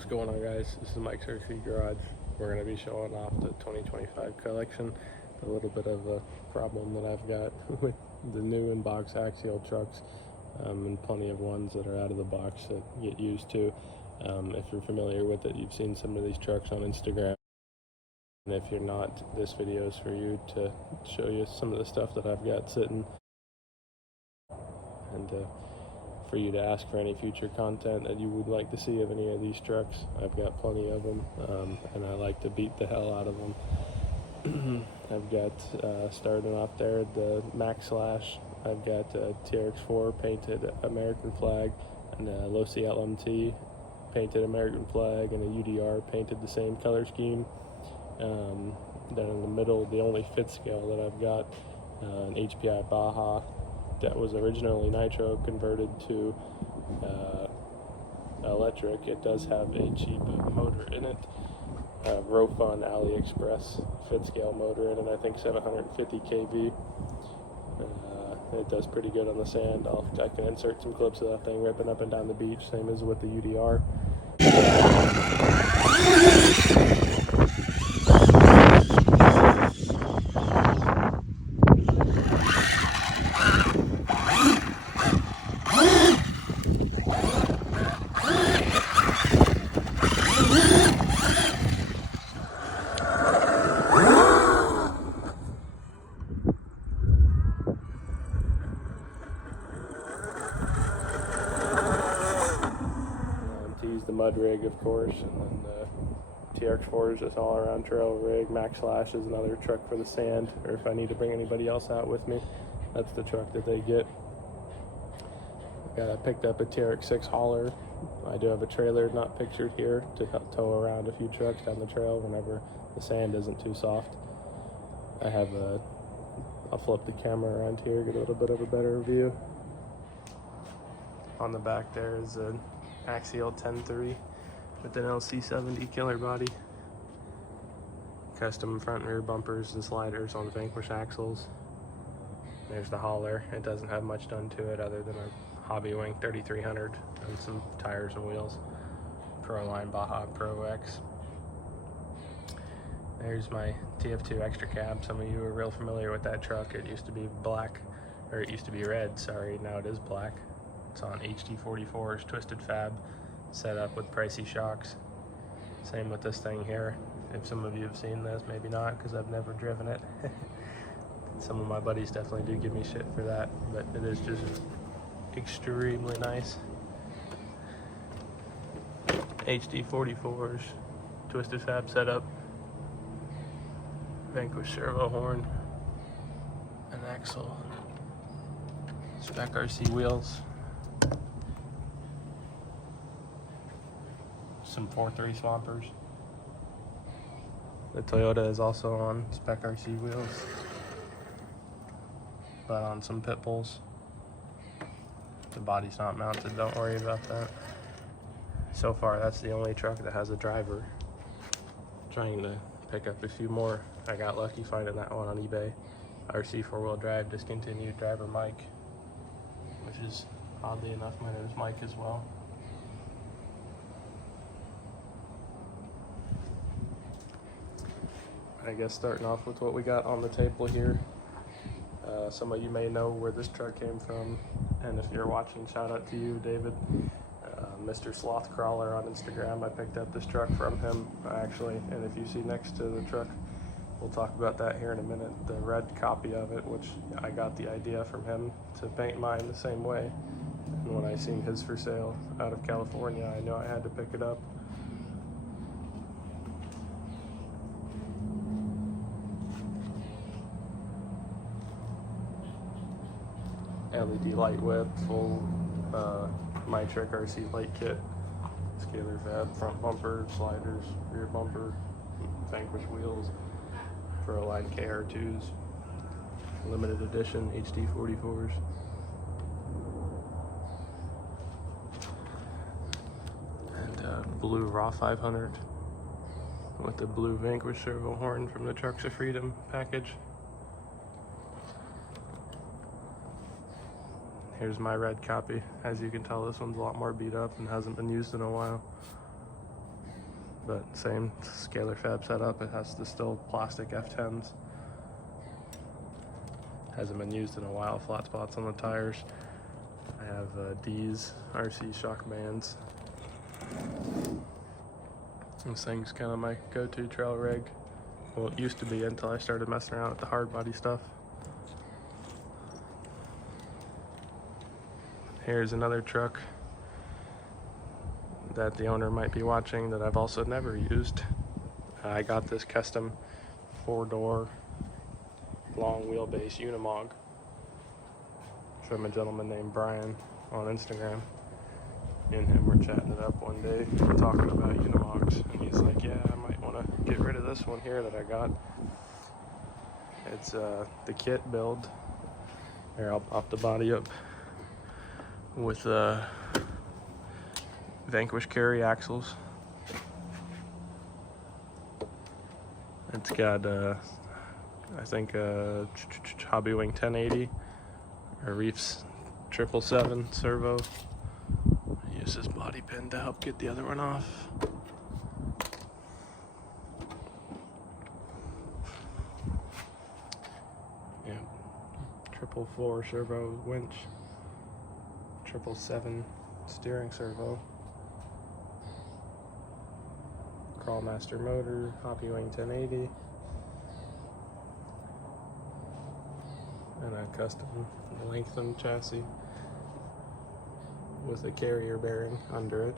What's going on, guys? This is Mike's RC Garage. We're going to be showing off the 2025 collection. A little bit of a problem that I've got with the new in-box Axial trucks, and plenty of ones that are out of the box that get used to. If you're familiar with it, you've seen some of these trucks on Instagram. And if you're not, this video is for you to show you some of the stuff that I've got sitting, and for you to ask for any future content that you would like to see of any of these trucks. I've got plenty of them, and I like to beat the hell out of them. I've got, starting off there, the Max Slash. I've got TRX4 painted American flag, and a Losi LMT painted American flag, and a UDR painted the same color scheme. Then in the middle, the only fit scale that I've got, an HPI Baja that was originally nitro converted to electric. It does have a cheap motor in it, Rofun AliExpress fit scale motor in it, I think 750 kV. It does pretty good on the sand. I can insert some clips of that thing ripping up and down the beach, same as with the UDR. To use the mud rig, of course, and then the TRX4 is just all around trail rig. Max Slash is another truck for the sand, or if I need to bring anybody else out with me, that's the truck that they get. I picked up a TRX6 hauler. I do have a trailer not pictured here to help tow around a few trucks down the trail whenever the sand isn't too soft. I'll flip the camera around here, get a little bit of a better view. On the back there is an Axial 10.3 with an LC70 killer body. Custom front and rear bumpers and sliders on the Vanquish axles. There's the hauler. It doesn't have much done to it other than a Hobby Wing 3300 and some tires and wheels. Proline Baja Pro X. There's my TF2 extra cab. Some of you are real familiar with that truck. It used to be black, or it used to be red, sorry, now it is black. It's on HD44's Twisted Fab, set up with pricey shocks. Same with this thing here. If some of you have seen this, maybe not, because I've never driven it. Some of my buddies definitely do give me shit for that, but it is just extremely nice. HD44's Twisted Fab setup, Vanquish servo horn, an axle, spec RC wheels, some 4.3 swampers. The Toyota is also on spec RC wheels, but on some pit bulls. The body's not mounted, don't worry about that. So far, that's the only truck that has a driver. Trying to pick up a few more. I got lucky finding that one on eBay. RC 4-wheel drive, discontinued driver Mike, which is, oddly enough, my name is Mike as well. I guess starting off with what we got on the table here. Some of you may know where this truck came from, and if you're watching, shout out to you, David. Mr. Sloth Crawler on Instagram. I picked up this truck from him, actually, and if you see next to the truck, we'll talk about that here in a minute, the red copy of it, which I got the idea from him to paint mine the same way. And when I seen his for sale out of California, I knew I had to pick it up. LED light whip, full My Trick RC light kit, scalar fab, front bumper, sliders, rear bumper, Vanquish wheels, Proline KR2s, limited edition HD44s. And blue Raw 500 with the blue Vanquish servo horn from the Trucks of Freedom package. Here's my red copy. As you can tell, this one's a lot more beat up and hasn't been used in a while. but same scalar fab setup. It has the still plastic F10s. Hasn't been used in a while. Flat spots on the tires. I have D's RC shock bands. This thing's kind of my go-to trail rig. Well, it used to be until I started messing around with the hard body stuff. Here's another truck that the owner might be watching that I've also never used. I got this custom 4-door long wheelbase Unimog from a gentleman named Brian on Instagram. Me and him were chatting it up one day, talking about Unimogs, and he's like, yeah, I might want to get rid of this one here that I got. It's the kit build. Here, I'll pop the body up with Vanquish carry axles. It's got I think Hobby Wing 1080 or Reef's 777 servo. I use this body pin to help get the other one off. Yeah, 444 servo winch, 777 steering servo, Crawlmaster motor, Hobby Wing 1080, and a custom lengthened chassis with a carrier bearing under it.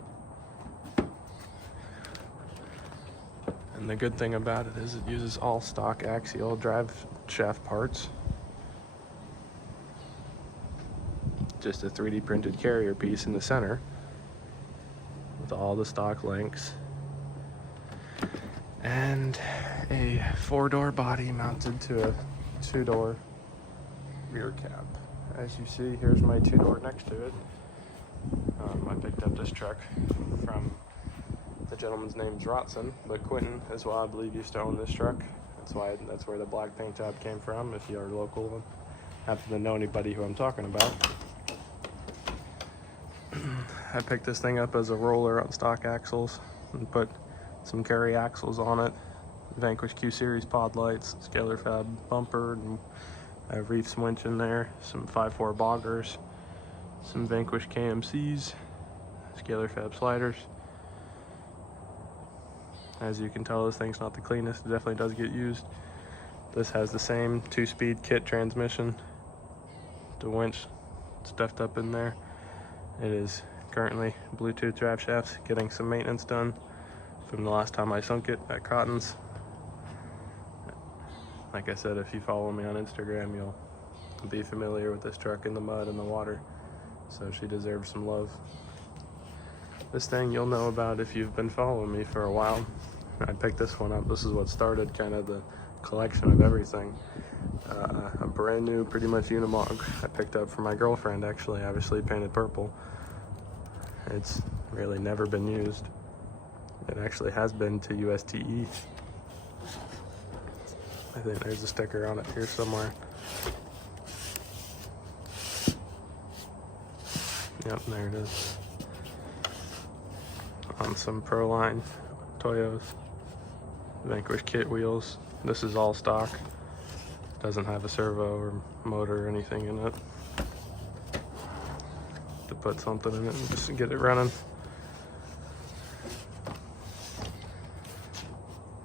And the good thing about it is it uses all stock axial drive shaft parts. Just a 3D printed carrier piece in the center with all the stock lengths. And a 4-door body mounted to a 2-door rear cap. As you see, here's my 2-door next to it. I picked up this truck from the gentleman's name's Rotson, but Quentin as well, I believe, used to own this truck. That's where the black paint job came from. If you're local and happen to know anybody who I'm talking about. I picked this thing up as a roller on stock axles and put some carry axles on it, Vanquish Q Series pod lights, scalar fab bumper, and I have Reef's winch in there, some 5.4 boggers, some Vanquish KMCs, scalar fab sliders. As you can tell, this thing's not the cleanest. It definitely does get used. This has the same 2-speed kit transmission, the winch stuffed up in there. It is currently Bluetooth drive shafts, getting some maintenance done from the last time I sunk it at Cotton's. Like I said, if you follow me on Instagram, you'll be familiar with this truck in the mud and the water, so she deserves some love. This thing you'll know about if you've been following me for a while. I picked this one up. This is what started kind of the collection of everything. A brand new, pretty much Unimog I picked up for my girlfriend, actually, obviously painted purple. It's really never been used. It actually has been to USTE. I think there's a sticker on it here somewhere. Yep, there it is. On some Proline Toyos. Vanquish kit wheels. This is all stock. Doesn't have a servo or motor or anything in it. To put something in it and just get it running.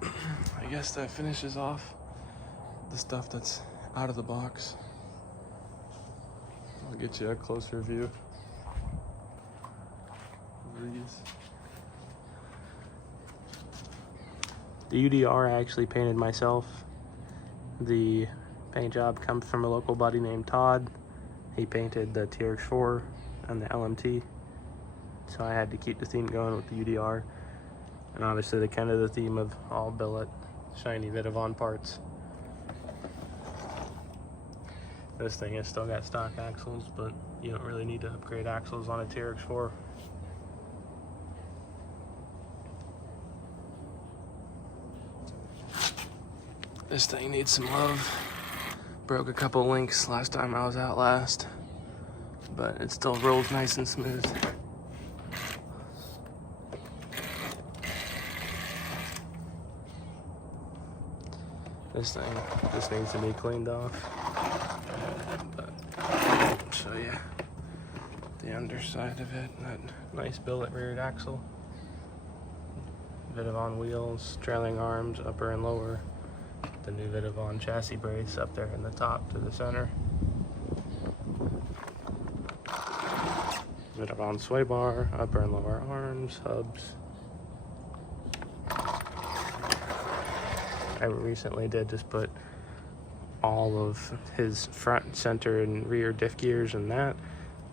I guess that finishes off the stuff that's out of the box. I'll get you a closer view of these. The UDR I actually painted myself. The paint job comes from a local buddy named Todd. He painted the TRX4 and the LMT, so I had to keep the theme going with the UDR, and obviously the kind of the theme of all billet shiny Vitavon parts. This thing has still got stock axles, but you don't really need to upgrade axles on a TRX4. This thing needs some love. Broke a couple links last time I was out last, but it still rolls nice and smooth. This thing just needs to be cleaned off. But I'll show you the underside of it. That nice billet reared axle. Vidavon wheels, trailing arms, upper and lower. The new Vidavon chassis brace up there in the top to the center. Vidavon sway bar, upper and lower arms, hubs. I recently did just put all of his front, center, and rear diff gears in that,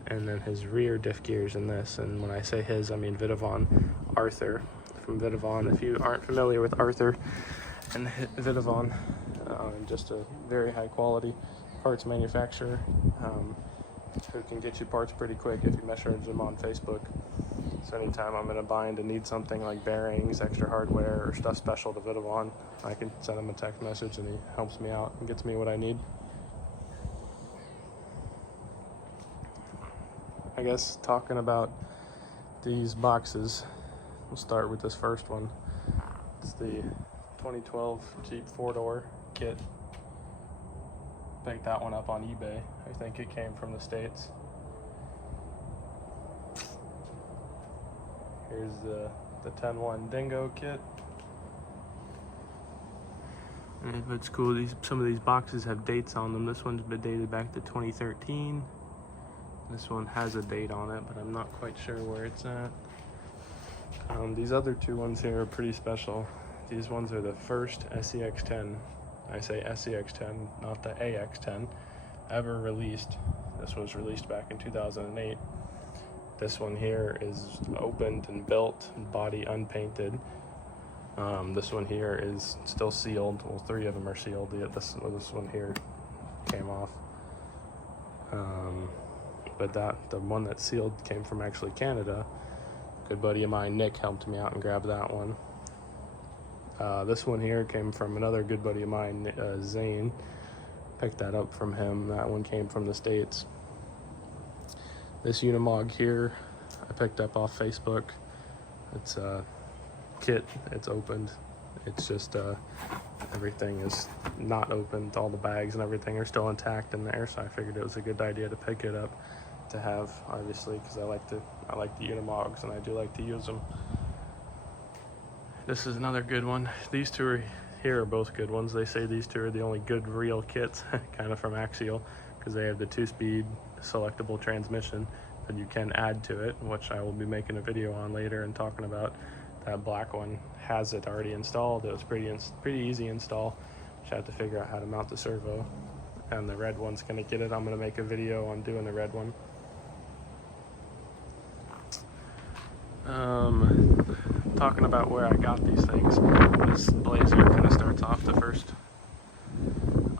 and then his rear diff gears in this. And when I say his, I mean Vidavon Arthur from Vidavon. If you aren't familiar with Arthur and Vidavon, just a very high quality parts manufacturer who can get you parts pretty quick if you message them on Facebook. So anytime I'm in a bind and need something like bearings, extra hardware, or stuff special to Vidavon, I can send him a text message and he helps me out and gets me what I need. I guess talking about these boxes, we'll start with this first one. It's the 2012 Jeep 4-door kit. Picked that one up on eBay. I think it came from the States. Here's the 10-1 Dingo kit. And it's cool, some of these boxes have dates on them. This one's been dated back to 2013. This one has a date on it, but I'm not quite sure where it's at. These other two ones here are pretty special. These ones are the first SEX10. I say SEX10, not the AX10, ever released. This was released back in 2008. This one here is opened and built, body unpainted. This one here is still sealed. Well, 3 of them are sealed. This one here came off. But the one that's sealed came from actually Canada. Good buddy of mine, Nick, helped me out and grabbed that one. This one here came from another good buddy of mine, Zane. Picked that up from him. That one came from the States. This Unimog here, I picked up off Facebook. It's a kit, it's opened. It's just everything is not opened. All the bags and everything are still intact in there, so I figured it was a good idea to pick it up to have, obviously, because I like the Unimogs and I do like to use them. This is another good one. These two here are both good ones. They say these two are the only good real kits, kind of from Axial, because they have the 2-speed selectable transmission that you can add to it, which I will be making a video on later and talking about. That black one has it already installed. It was pretty easy install. Just have to figure out how to mount the servo. And the red one's gonna get it. I'm gonna make a video on doing the red one. Talking about where I got these things, this Blazer kind of starts off the first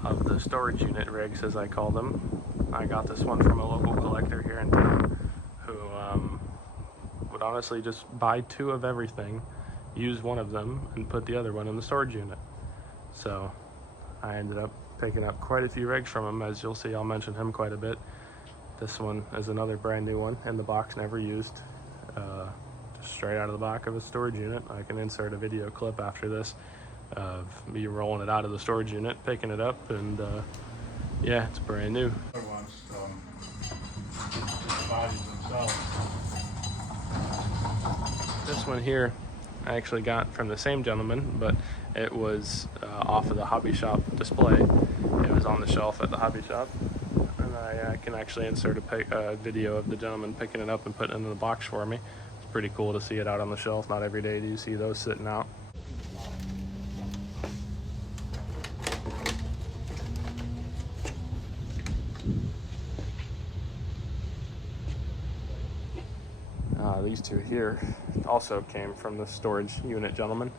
of the storage unit rigs, as I call them. I got this one from a local collector here in town who would honestly just buy 2 of everything, use one of them, and put the other one in the storage unit. So I ended up picking up quite a few rigs from him. As you'll see, I'll mention him quite a bit. This one is another brand new one in the box, never used. Straight out of the back of a storage unit. I can insert a video clip after this of me rolling it out of the storage unit, picking it up, and yeah, it's brand new. This one here I actually got from the same gentleman, but it was off of the hobby shop display. It was on the shelf at the hobby shop, and I can actually insert a video of the gentleman picking it up and putting it in the box for me. Pretty cool to see it out on the shelf. Not every day do you see those sitting out. These two here also came from the storage unit gentleman.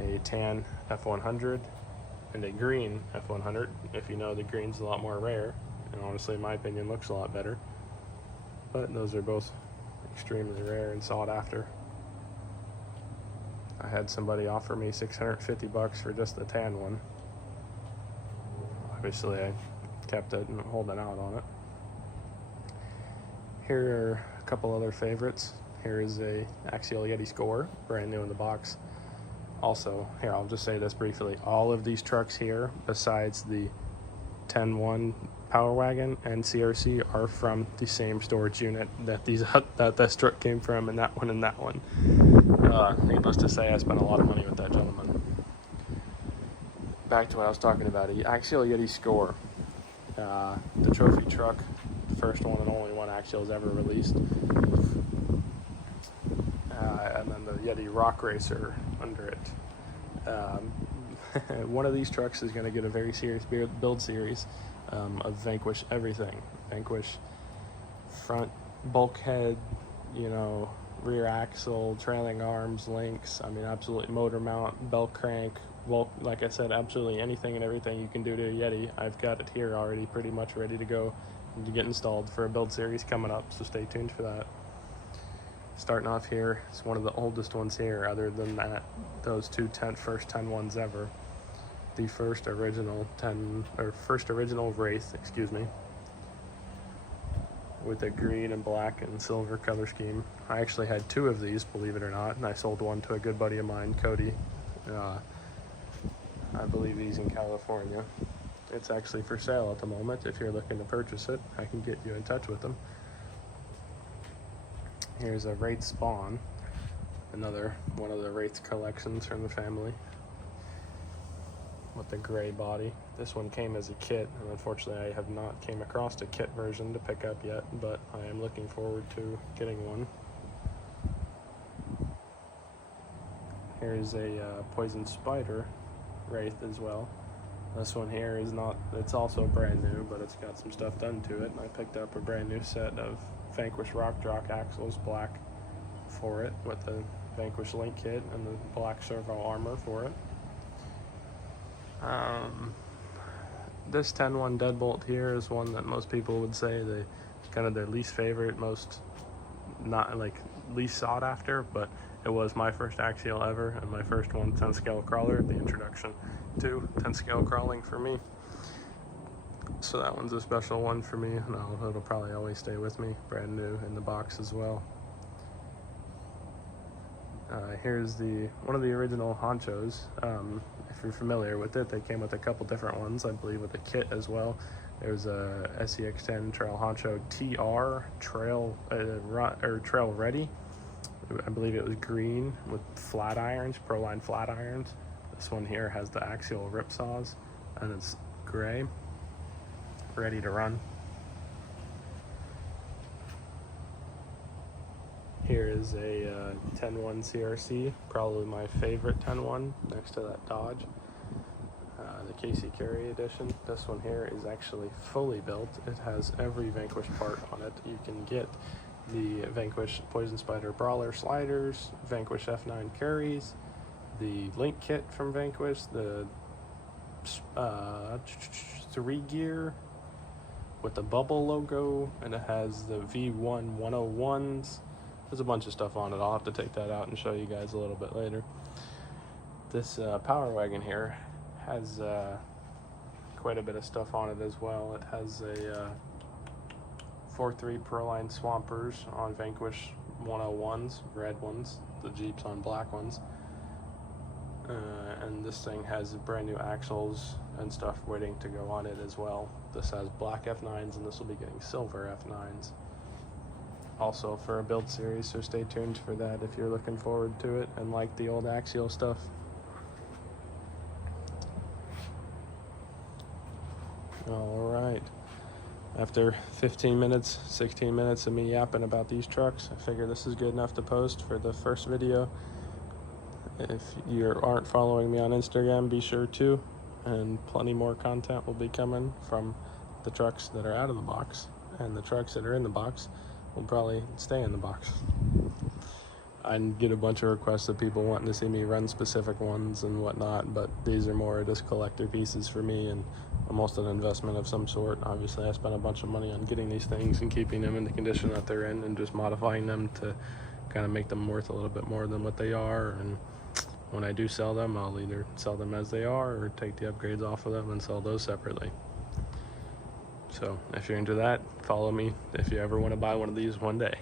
A tan F100 and a green F100. If you know, the green's a lot more rare, and honestly in my opinion looks a lot better. But those are both extremely rare and sought after. I had somebody offer me $650 for just the tan one. Obviously I kept it and holding out on it. Here are a couple other favorites. Here is a Axial Yeti Score, brand new in the box. Also, here, I'll just say this briefly. All of these trucks here, besides the 10-1 Power Wagon and CRC, are from the same storage unit that this truck came from, and that one and that one. Needless to say, I spent a lot of money with that gentleman. Back to what I was talking about, the Axial Yeti Score. The trophy truck, the first one and only one Axials ever released. And then the Yeti Rock Racer under it. One of these trucks is going to get a very serious build series of Vanquish everything. Vanquish front bulkhead, rear axle, trailing arms, links. I mean, absolutely motor mount, belt crank. Well, like I said, absolutely anything and everything you can do to a Yeti. I've got it here already pretty much ready to go to get installed for a build series coming up, so stay tuned for that. Starting off here, it's one of the oldest ones here, other than those first 10 ones ever. The first original Wraith, with a green and black and silver color scheme. I actually had 2 of these, believe it or not, and I sold one to a good buddy of mine, Cody. I believe he's in California. It's actually for sale at the moment. If you're looking to purchase it, I can get you in touch with him. Here's a Wraith Spawn, another one of the Wraith collections from the family, with the gray body. This one came as a kit, and unfortunately I have not came across a kit version to pick up yet, but I am looking forward to getting one. Here's a Poison Spider Wraith as well. This one here is not, it's also brand new, but it's got some stuff done to it, and I picked up a brand new set of Vanquish Rock Axials black for it, with the Vanquish Link kit and the black servo armor for it. This 10-1 Deadbolt here is one that most people would say kind of their least favorite, least sought after, but it was my first Axial ever, and my first 10 scale crawler, the introduction to 10 scale crawling for me. So that one's a special one for me, and it'll probably always stay with me, brand new in the box as well. Here's one of the original Honchos. If you're familiar with it, they came with a couple different ones, I believe, with a kit as well. There's a SEX10 Trail Honcho TR Trail Ready. I believe it was green with flat irons, Proline flat irons. This one here has the Axial rip saws, and it's gray, ready to run. Here is a 10-1 CRC, probably my favorite 10-1, next to that Dodge. The Casey Carey edition. This one here is actually fully built. It has every Vanquish part on it. You can get the Vanquish Poison Spider Brawler sliders, Vanquish F9 carries, the Link kit from Vanquish, the 3 gear with the bubble logo, and it has the V1 101s. There's a bunch of stuff on it. I'll have to take that out and show you guys a little bit later. This Power Wagon here has quite a bit of stuff on it as well. It has a 4.3 Proline Swampers on Vanquish 101s, red ones, the Jeeps on black ones. And this thing has brand new axles and stuff waiting to go on it as well. This has black F9s, and this will be getting silver F9s. Also for a build series, so stay tuned for that if you're looking forward to it and like the old Axial stuff. Alright, after 15 minutes, 16 minutes of me yapping about these trucks, I figure this is good enough to post for the first video. If you aren't following me on Instagram, be sure to, and plenty more content will be coming from the trucks that are out of the box, and the trucks that are in the box will probably stay in the box. I get a bunch of requests of people wanting to see me run specific ones and whatnot, but these are more just collector pieces for me and almost an investment of some sort. Obviously, I spent a bunch of money on getting these things and keeping them in the condition that they're in and just modifying them to kind of make them worth a little bit more than what they are. And when I do sell them, I'll either sell them as they are or take the upgrades off of them and sell those separately. So if you're into that, follow me if you ever want to buy one of these one day.